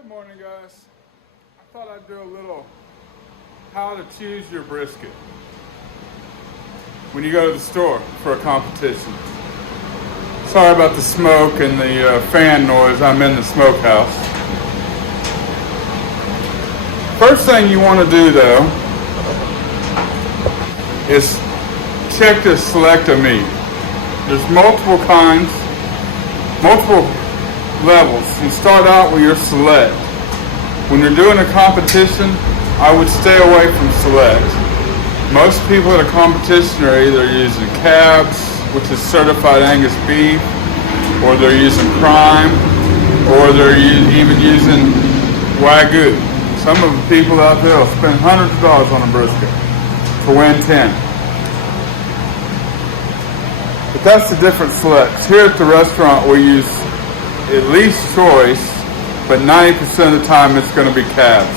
Good morning, guys. I thought I'd do a little how to choose your brisket when you go to the store for a competition. Sorry about the smoke and the fan noise. I'm in the smokehouse. First thing you want to do, though, is check to select a meat. There's multiple kinds, multiple levels. You start out with your select. When you're doing a competition, I would stay away from select. Most people at a competition are either using calves, which is certified Angus beef, or they're using prime, or they're even using Wagyu. Some of the people out there will spend hundreds of dollars on a brisket to win 10. But that's the different selects. Here at the restaurant, we use at least choice, but 90% of the time it's going to be calves.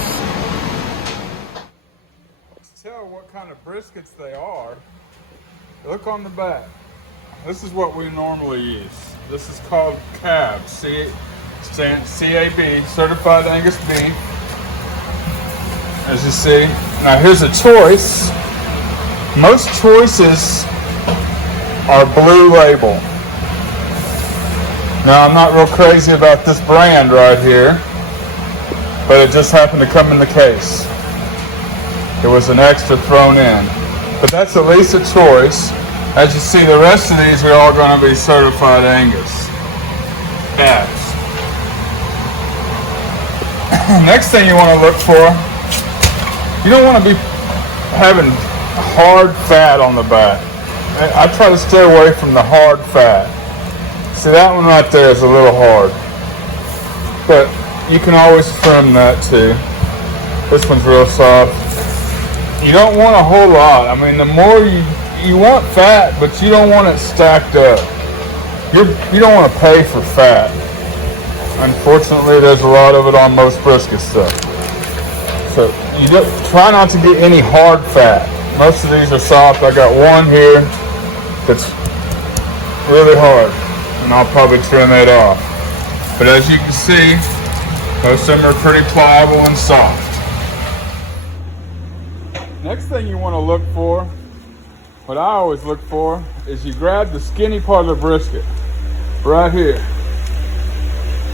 To tell what kind of briskets they are, look on the back. This is what we normally use. This is called calves, C-A-B, certified Angus beef. As you see. Now here's a choice. Most choices are blue label. Now I'm not real crazy about this brand right here, but it just happened to come in the case. There was an extra thrown in. But that's at least a choice. As you see, the rest of these are all going to be certified Angus calves. Next thing you want to look for, you don't want to be having hard fat on the back. I try to stay away from the hard fat. See, that one right there is a little hard. But you can always trim that too. This one's real soft. You don't want a whole lot. I mean, the more you want fat, but you don't want it stacked up. You don't want to pay for fat. Unfortunately, there's a lot of it on most brisket stuff. So you try not to get any hard fat. Most of these are soft. I got one here that's really hard, and I'll probably trim it off. But as you can see, most of them are pretty pliable and soft. Next thing you want to look for, what I always look for, is you grab the skinny part of the brisket, right here.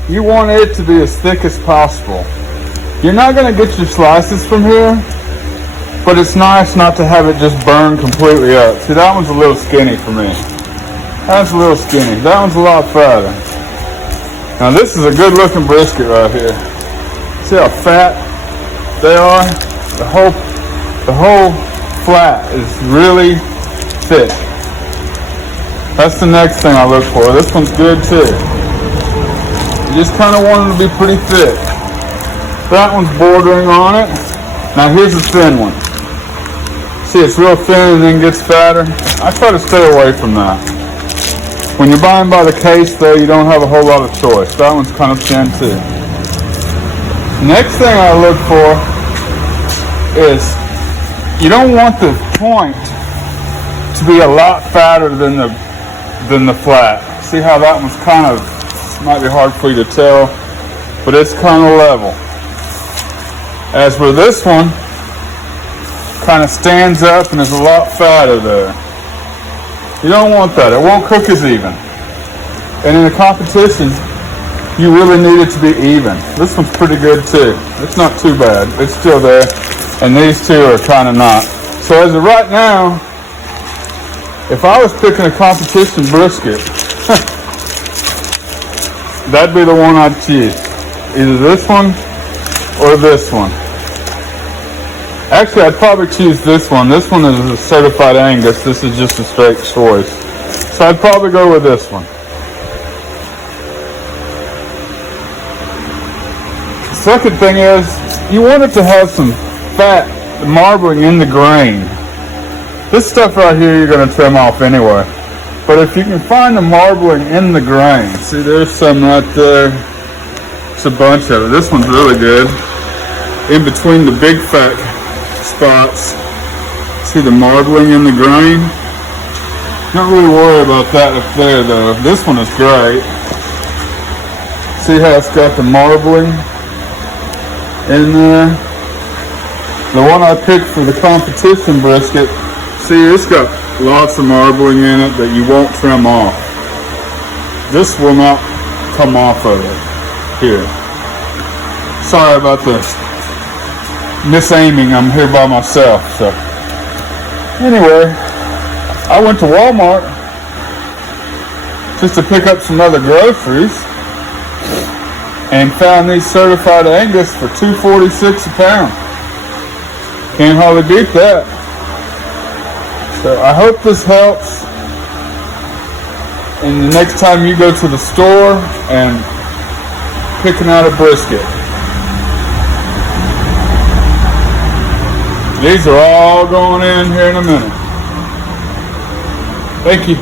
You want it to be as thick as possible. You're not going to get your slices from here, but it's nice not to have it just burn completely up. See, that one's a little skinny for me. That's a little skinny. That one's a lot fatter. Now this is a good looking brisket right here. See how fat they are? The whole flat is really thick. That's the next thing I look for. This one's good too. You just kind of want them to be pretty thick. That one's bordering on it. Now here's a thin one. See, it's real thin and then gets fatter. I try to stay away from that. When you're buying by the case, though, you don't have a whole lot of choice. That one's kind of thin, too. Next thing I look for is you don't want the point to be a lot fatter than the flat. See how that one's kind of, might be hard for you to tell, but it's kind of level. As for this one, kind of stands up and is a lot fatter there. You don't want that. It won't cook as even. And in a competition, you really need it to be even. This one's pretty good too. It's not too bad. It's still there. And these two are kind of not. So as of right now, if I was picking a competition brisket, that'd be the one I'd choose. Either this one or this one. Actually, I'd probably choose this one. This one is a certified Angus. This is just a straight choice. So I'd probably go with this one. The second thing is, you want it to have some fat marbling in the grain. This stuff right here you're going to trim off anyway. But if you can find the marbling in the grain, see there's some right there. It's a bunch of it. This one's really good. In between the big fat spots, see the marbling in the grain? Not really worry about that up there though. This one is great. See how it's got the marbling? And the one I picked for the competition brisket, see, it's got lots of marbling in it that you won't trim off. This will not come off of it. Here. Sorry about this misaiming. I'm here by myself. So anyway, I went to Walmart just to pick up some other groceries and found these certified Angus for $2.46 a pound. Can't hardly beat that. So I hope this helps. And the next time you go to the store and picking out a brisket, these are all going in here in a minute. Thank you.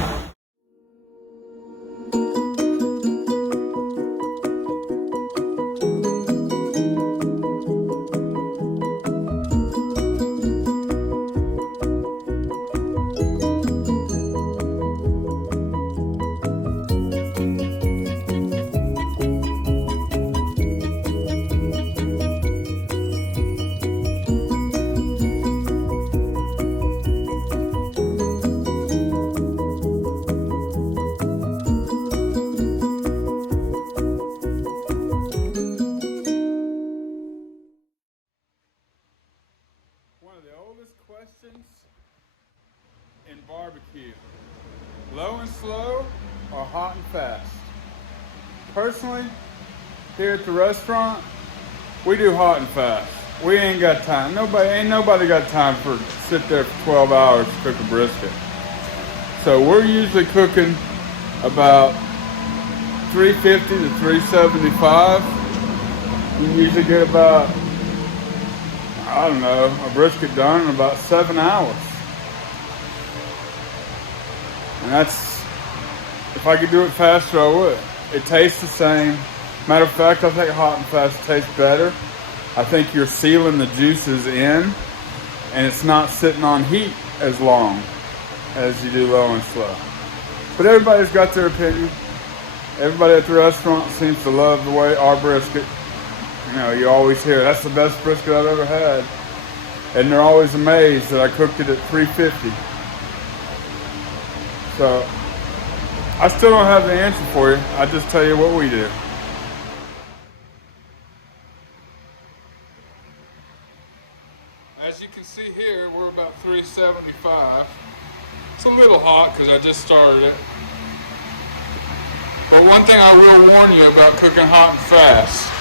One of the oldest questions in barbecue: low and slow or hot and fast? Personally, here at the restaurant, we do hot and fast. We ain't got time. Ain't nobody got time for sit there for 12 hours to cook a brisket. So we're usually cooking about 350 to 375. You usually get about, I don't know, a brisket done in about 7 hours. And that's, if I could do it faster, I would. It tastes the same. Matter of fact, I think hot and fast tastes better. I think you're sealing the juices in, and it's not sitting on heat as long as you do low and slow. But everybody's got their opinion. Everybody at the restaurant seems to love the way our brisket. You know, you always hear, that's the best brisket I've ever had. And they're always amazed that I cooked it at 350. So, I still don't have the answer for you. I just tell you what we do. As you can see here, we're about 375. It's a little hot because I just started it. But one thing I will warn you about cooking hot and fast.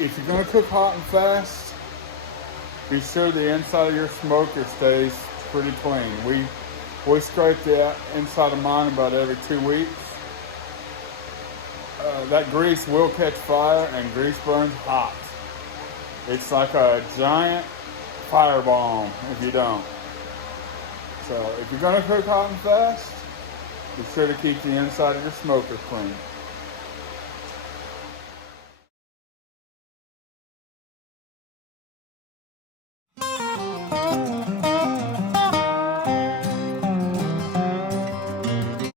If you're going to cook hot and fast, be sure the inside of your smoker stays pretty clean. We scrape the inside of mine about every 2 weeks. That grease will catch fire, and grease burns hot. It's like a giant firebomb if you don't. So if you're going to cook hot and fast, be sure to keep the inside of your smoker clean.